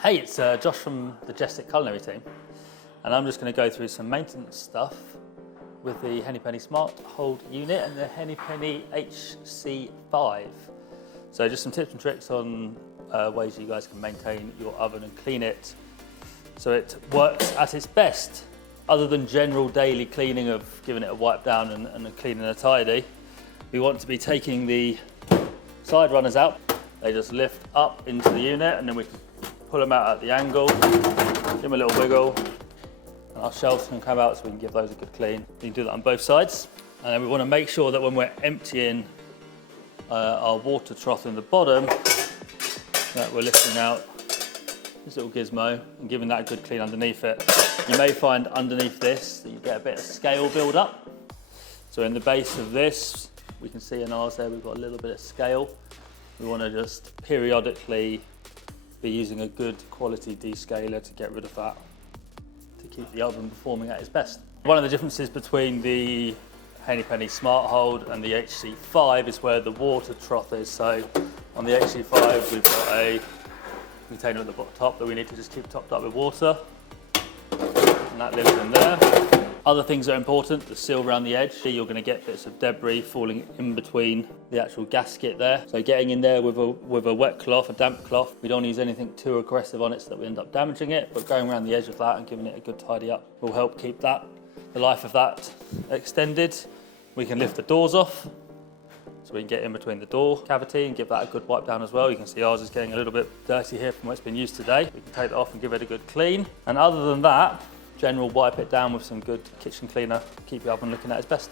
Hey, it's Josh from the Jestic culinary team, and I'm just going to go through some maintenance stuff with the Henny Penny Smart Hold unit and the Henny Penny HC5. So just some tips and tricks on ways you guys can maintain your oven and clean it so it works at its best. Other than general daily cleaning of giving it a wipe down and cleaning and a tidy, we want to be taking the side runners out. They just lift up into the unit and then we can pull them out at the angle, give them a little wiggle, and our shelves can come out so we can give those a good clean. You can do that on both sides. And then we want to make sure that when we're emptying our water trough in the bottom, that we're lifting out this little gizmo and giving that a good clean underneath it. You may find underneath this that you get a bit of scale build up. So in the base of this, we can see in ours there, we've got a little bit of scale. We want to just periodically be using a good quality descaler to get rid of that, to keep the oven performing at its best. One of the differences between the Henny Penny Smart Hold and the HC5 is where the water trough is. So on the HC5 we've got a container at the top that we need to just keep topped up with water, and that lives in there. Other things that are important, the seal around the edge. You're going to get bits of debris falling in between the actual gasket there. So getting in there with a wet cloth, a damp cloth, we don't use anything too aggressive on it so that we end up damaging it, but going around the edge of that and giving it a good tidy up will help keep the life of that extended. We can lift the doors off, so we can get in between the door cavity and give that a good wipe down as well. You can see ours is getting a little bit dirty here from where it's been used today. We can take that off and give it a good clean. And other than that, general wipe it down with some good kitchen cleaner, keep your oven looking at its best.